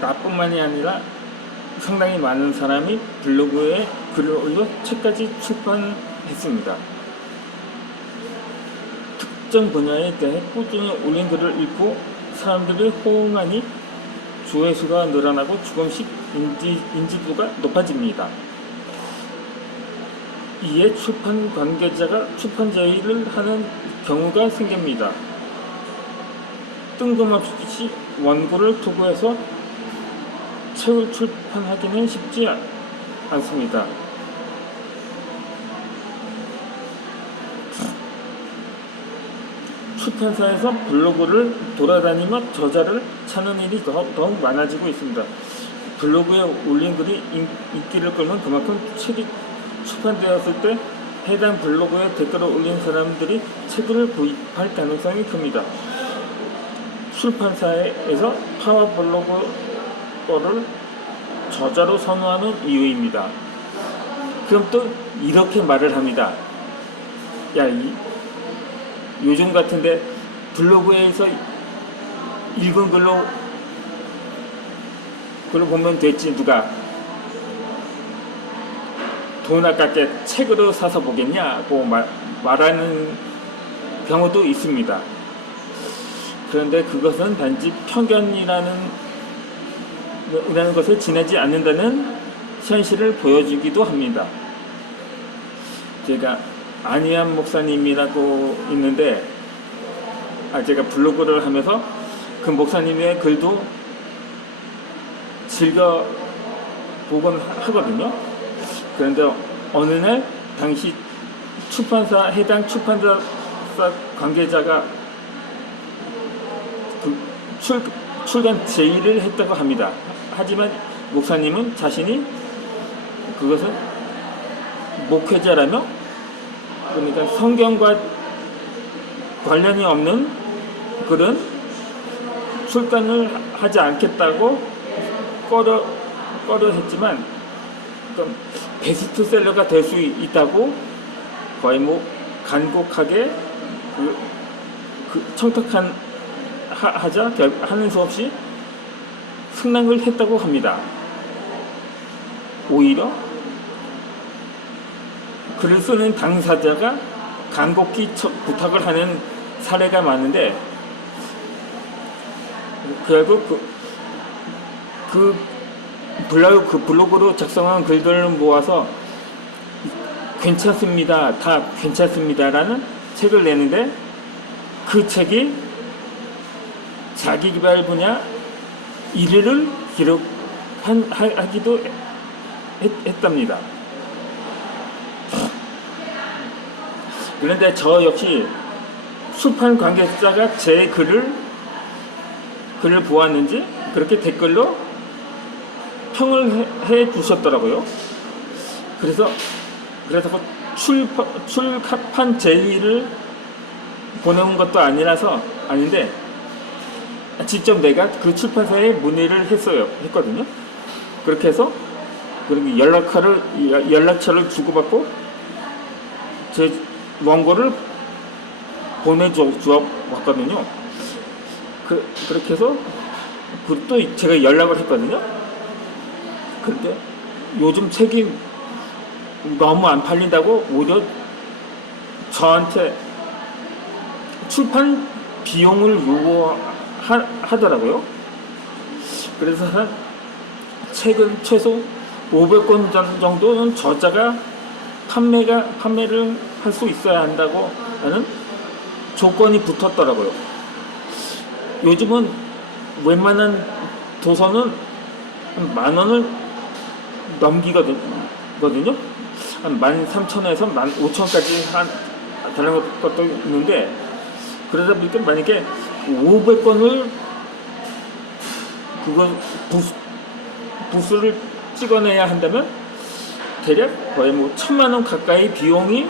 나뿐만이 아니라 상당히 많은 사람이 블로그에 글을 올려 책까지 출판했습니다. 특정 분야에 대해 꾸준히 올린 글을 읽고 사람들이 호응하니 조회수가 늘어나고 조금씩 인지도가 높아집니다. 이에 출판 관계자가 출판 제의를 하는 경우가 생깁니다. 뜬금없이 원고를 투고해서 책을 출판하기는 쉽지 않습니다. 출판사에서 블로그를 돌아다니며 저자를 찾는 일이 더욱 많아지고 있습니다. 블로그에 올린 글이 인기를 끌면 그만큼 책이 출판되었을 때 해당 블로그에 댓글을 올린 사람들이 책을 구입할 가능성이 큽니다. 출판사에서 파워블로거를 저자로 선호하는 이유입니다. 그럼 또 이렇게 말을 합니다. 요즘 같은데 블로그에서 읽은 글로 보면 됐지, 누가 돈 아깝게 책으로 사서 보겠냐고 말하는 경우도 있습니다. 그런데 그것은 단지 편견이라는 것을 지나지 않는다는 현실을 보여주기도 합니다. 제가 안희한 목사님이라고 있는데, 제가 블로그를 하면서 그 목사님의 글도 즐겨 보곤 하거든요. 그런데 어느 날 당시 해당 출판사 관계자가 출간 제의를 했다고 합니다. 하지만 목사님은 자신이 그것은 목회자라며, 그러니까 성경과 관련이 없는 글은 출간을 하지 않겠다고 꺼려 했지만, 베스트셀러가 될 수 있다고 거의 간곡하게 청탁한 하자 하는 수 없이 승낙을 했다고 합니다. 오히려 글을 쓰는 당사자가 간곡히 부탁을 하는 사례가 많은데, 결국 그 블로그로 작성한 글들을 모아서 괜찮습니다, 다 괜찮습니다라는 책을 내는데, 그 책이 자기개발 분야 1위를 기록하기도 했답니다. 그런데 저 역시 출판 관계자가 제 글을 보았는지 그렇게 댓글로 평을 해 주셨더라고요. 그래서 출판 제의를 보내온 것도 아닌데 직접 내가 그 출판사에 문의를 했거든요. 그렇게 해서 연락처를 주고받고 제 원고를 보내주어 왔거든요. 그렇게 해서 또 제가 연락을 했거든요. 그런데 요즘 책이 너무 안 팔린다고 오히려 저한테 출판 비용을 요구하더라고요. 그래서 책은 최소 500권 정도는 저자가 판매를 할 수 있어야 한다고 하는 조건이 붙었더라고요. 요즘은 웬만한 도서는 10,000원을 넘기거든요. 한 13,000원에서 15,000원까지 다른 것도 있는데, 그러다 보니까 만약에 500권을 부수를 찍어내야 한다면 대략 거의 1,000만원 가까이 비용이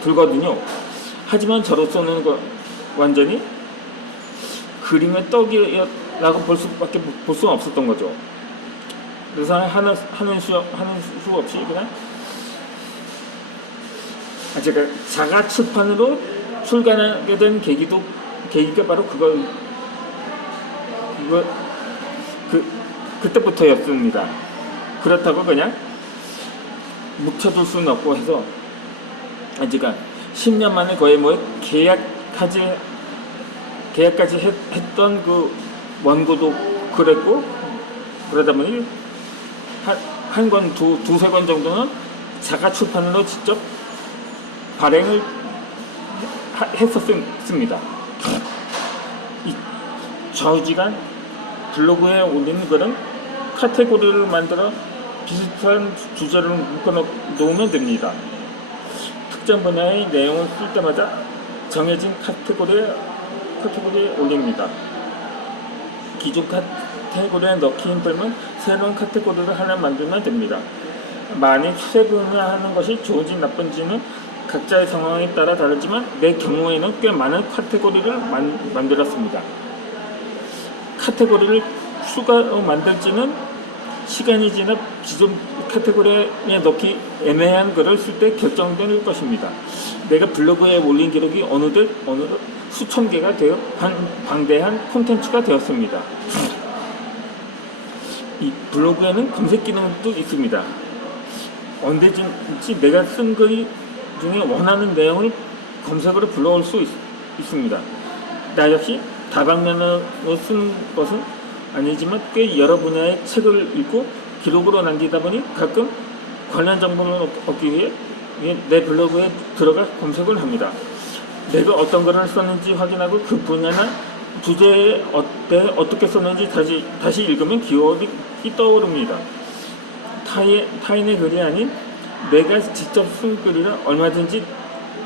들거든요. 하지만 저로서는 완전히 그림의 떡이라고 볼 수는 없었던 거죠. 그래서 하는 수 없이 그냥 제가 자가 출판으로 출간하게 된 계기가 바로 그때부터였습니다. 그렇다고 그냥 묵혀둘 수는 없고 해서 제가 10년 만에 거의 뭐 계약까지 했던 그 원고도 그랬고, 그러다 보니 한 권, 두세 권 정도는 자가 출판으로 직접 발행을 했었습니다. 이 좌우지간 블로그에 올리는 글은 카테고리를 만들어 비슷한 주제를 묶어 놓으면 됩니다. 특정 분야의 내용을 쓸 때마다 정해진 카테고리에 올립니다. 기존 카테고리에 넣기 힘들면 새로운 카테고리를 하나 만들면 됩니다. 만약 세분화하는 것이 좋은지 나쁜지는 각자의 상황에 따라 다르지만 내 경우에는 꽤 많은 카테고리를 만들었습니다. 카테고리를 추가로 만들지는 시간이 지나 기존 카테고리에 넣기 애매한 글을 쓸 때 결정될 것입니다. 내가 블로그에 올린 기록이 어느덧 수천 개가 되어 방대한 콘텐츠가 되었습니다. 이 블로그에는 검색 기능도 있습니다. 언제든지 내가 쓴 글 중에 원하는 내용을 검색으로 불러올 수 있습니다. 나 역시 다방면으로 쓰는 것은 아니지만 꽤 여러 분야의 책을 읽고 기록으로 남기다 보니 가끔 관련 정보를 얻기 위해 내 블로그에 들어가 검색을 합니다. 내가 어떤 글을 썼는지 확인하고 그 분야나 주제에 어떻게 썼는지 다시 읽으면 기억이 떠오릅니다. 타인의 글이 아닌 내가 직접 쓴 글이라 얼마든지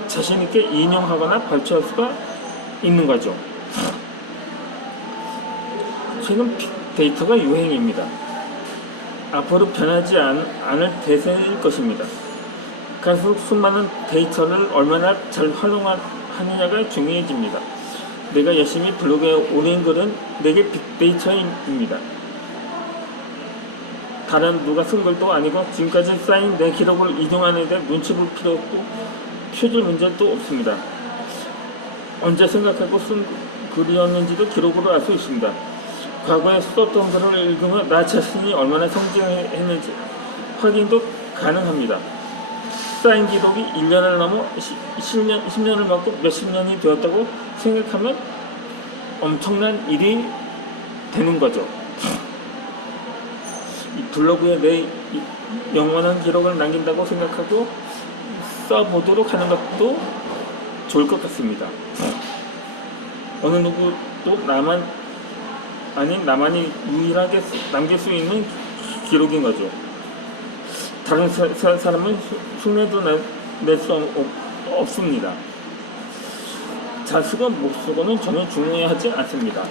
자신있게 인용하거나 발췌할 수가 있는 거죠. 최근 빅데이터가 유행입니다. 앞으로 변하지 않을 대세일 것입니다. 갈수록 수많은 데이터를 얼마나 잘 활용하느냐가 중요해집니다. 내가 열심히 블로그에 올린 글은 내게 빅데이터입니다. 다른 누가 쓴 글도 아니고 지금까지 쌓인 내 기록을 이동하는 데 눈치 볼 필요 없고 표절 문제도 없습니다. 언제 생각하고 쓴 글이었는지도 기록으로 알 수 있습니다. 과거에 썼던 글을 읽으면 나 자신이 얼마나 성장했는지 확인도 가능합니다. 쌓인 기록이 1년을 넘어 10년을 넘고 몇십 년이 되었다고 생각하면 엄청난 일이 되는 거죠. 이 블로그에 내 영원한 기록을 남긴다고 생각하고 써보도록 하는 것도 좋을 것 같습니다. 어느 누구도 나만이 유일하게 남길 수 있는 기록인 거죠. 다른 사람은 흉내도 낼 수 없습니다. 잘 쓰고 못 쓰고는 전혀 중요하지 않습니다.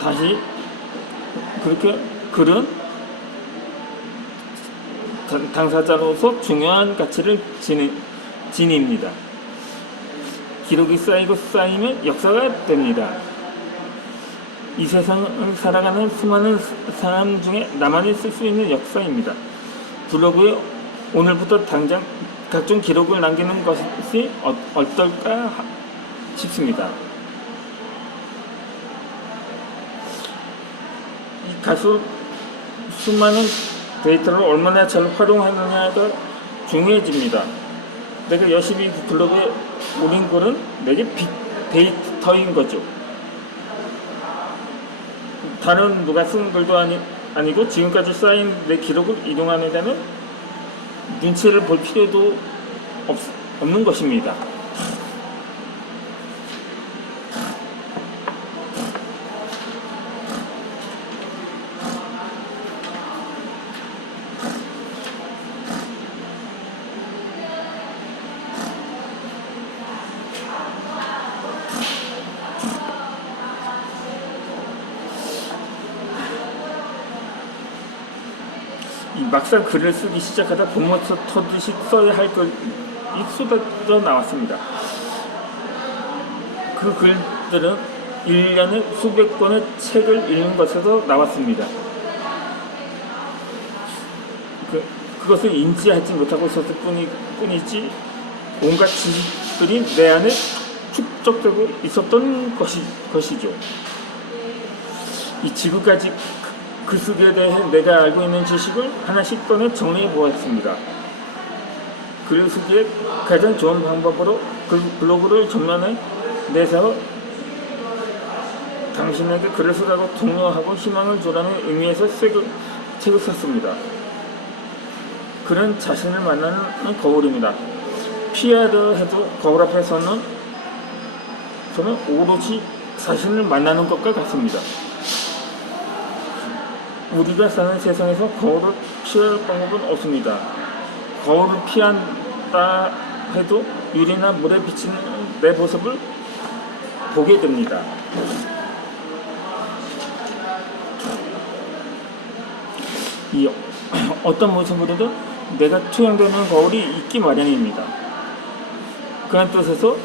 다시 그렇게 글은 당사자로서 중요한 가치를 지닙니다. 기록이 쌓이면 역사가 됩니다. 이 세상을 살아가는 수많은 사람 중에 나만이 쓸 수 있는 역사입니다. 블로그에 오늘부터 당장 각종 기록을 남기는 것이 어떨까 싶습니다. 가수 수많은 데이터를 얼마나 잘 활용하느냐가 중요해집니다. 내가 열심히 블로그에 올린 글은 내게 빅데이터인 거죠. 다른 누가 쓴 글도 아니고 지금까지 쌓인 내 기록을 이동하는 데는 눈치를 볼 필요도 없는 것입니다. 막상 글을 쓰기 시작하다 봄모터 터듯이 써야 할 글이 쏟아져 나왔습니다. 그 글들은 1년에 수백 권의 책을 읽는 것에서 나왔습니다. 그것을 인지하지 못하고 있었을 뿐이지 온갖 지식들이 내 안에 축적되고 있었던 것이죠. 이 지금까지 글쓰기에 대해 내가 알고 있는 지식을 하나씩 꺼내 정리해 보았습니다. 글쓰기의 가장 좋은 방법으로 블로그를 전면에 내세워 당신에게 글을 쓰라고 독려하고 희망을 주라는 의미에서 책을 썼습니다. 글은 자신을 만나는 거울입니다. 피하려 해도 거울 앞에 서는 오롯이 자신을 만나는 것과 같습니다. 우리가 사는 세상에서 거울을 피할 방법은 없습니다. 거울을 피한다 해도 유리나 물에 비치는 내 모습을 보게 됩니다. 이 어떤 모습으로든 내가 투영되는 거울이 있기 마련입니다. 그런 뜻에서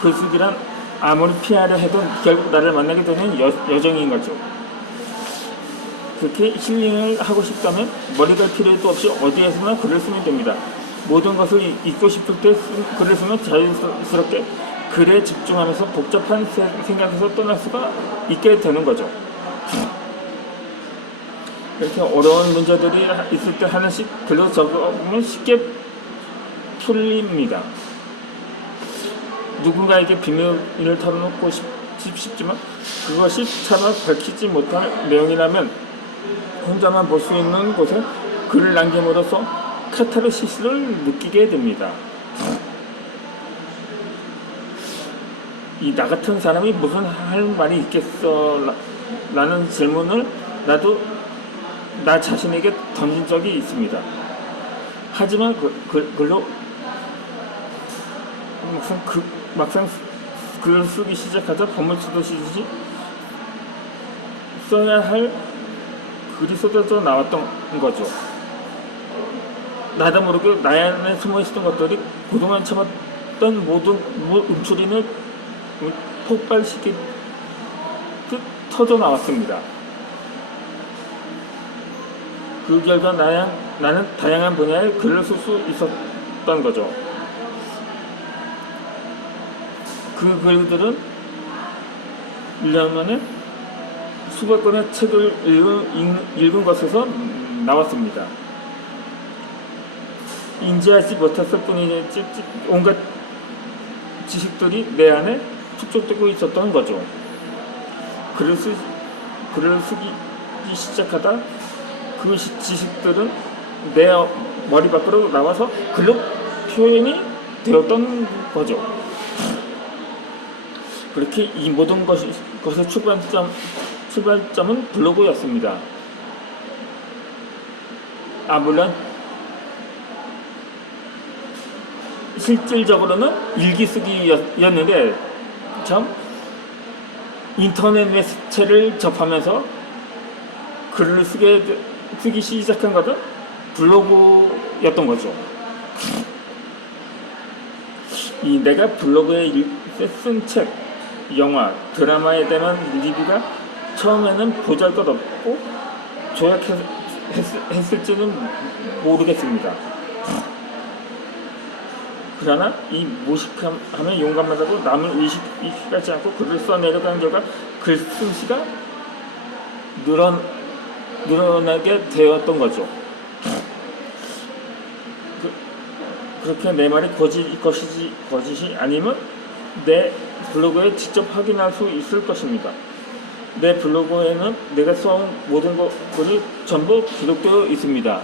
글쓰기란 아무리 피하려 해도 결국 나를 만나게 되는 여정인 거죠. 그렇게 힐링을 하고 싶다면 머리 갈 필요도 없이 어디에서나 글을 쓰면 됩니다. 모든 것을 잊고 싶을 때 글을 쓰면 자연스럽게 글에 집중하면서 복잡한 생각에서 떠날 수가 있게 되는 거죠. 이렇게 어려운 문제들이 있을 때 하나씩 글로 적어보면 쉽게 풀립니다. 누군가에게 비밀을 털어놓고 싶지만 그것이 차마 밝히지 못할 내용이라면 혼자만 볼 수 있는 곳에 글을 남김으로써 카타르시스를 느끼게 됩니다. 나 같은 사람이 무슨 할 말이 있겠어? 라는 질문을 나도 나 자신에게 던진 적이 있습니다. 하지만 글로 막상 글을 쓰기 시작하자 법을 쓰듯이 써야 할 글이 쏟아져 나왔던 거죠. 나도 모르게 나 안에 숨어있었던 것들이 그동안 참았던 모든 움츠림을 폭발시키듯 터져 나왔습니다. 그 결과 나는 다양한 분야의 글을 쓸 수 있었던 거죠. 그 글들은 1년 만에 수백 권의 책을 읽은 것에서 나왔습니다. 인지하지 못했을 뿐이지 온갖 지식들이 내 안에 축적되고 있었던 거죠. 글을 쓰기 시작하다 그 지식들은 내 머리 밖으로 나와서 글로 표현이 되었던 거죠. 그렇게 이 모든 것의 출발점은 블로그였습니다. 물론 실질적으로는 일기 쓰기였는데 참 인터넷 매체를 접하면서 글을 쓰기 시작한 것은 블로그였던 거죠. 내가 블로그에 쓴 책, 영화, 드라마에 대한 리뷰가 처음에는 보잘것없고 조약했을지는 모르겠습니다. 그러나 이 무식함에 용감하다고 남을 의식하지 않고 글을 써내려가는 결과 글솜씨가 늘어나게 되었던 거죠. 그렇게 내 말이 거짓이 아니면 내 블로그에 직접 확인할 수 있을 것입니다. 내 블로그에는 내가 써온 모든 것들이 전부 기록되어 있습니다.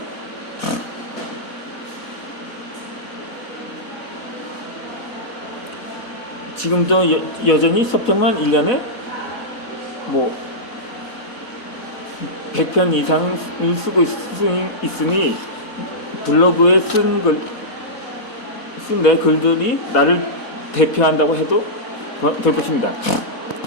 지금도 여전히 서평만 1년에 100편 이상을 쓰고 있으니 블로그에 쓴 내 글들이 나를 대표한다고 해도 될 것입니다.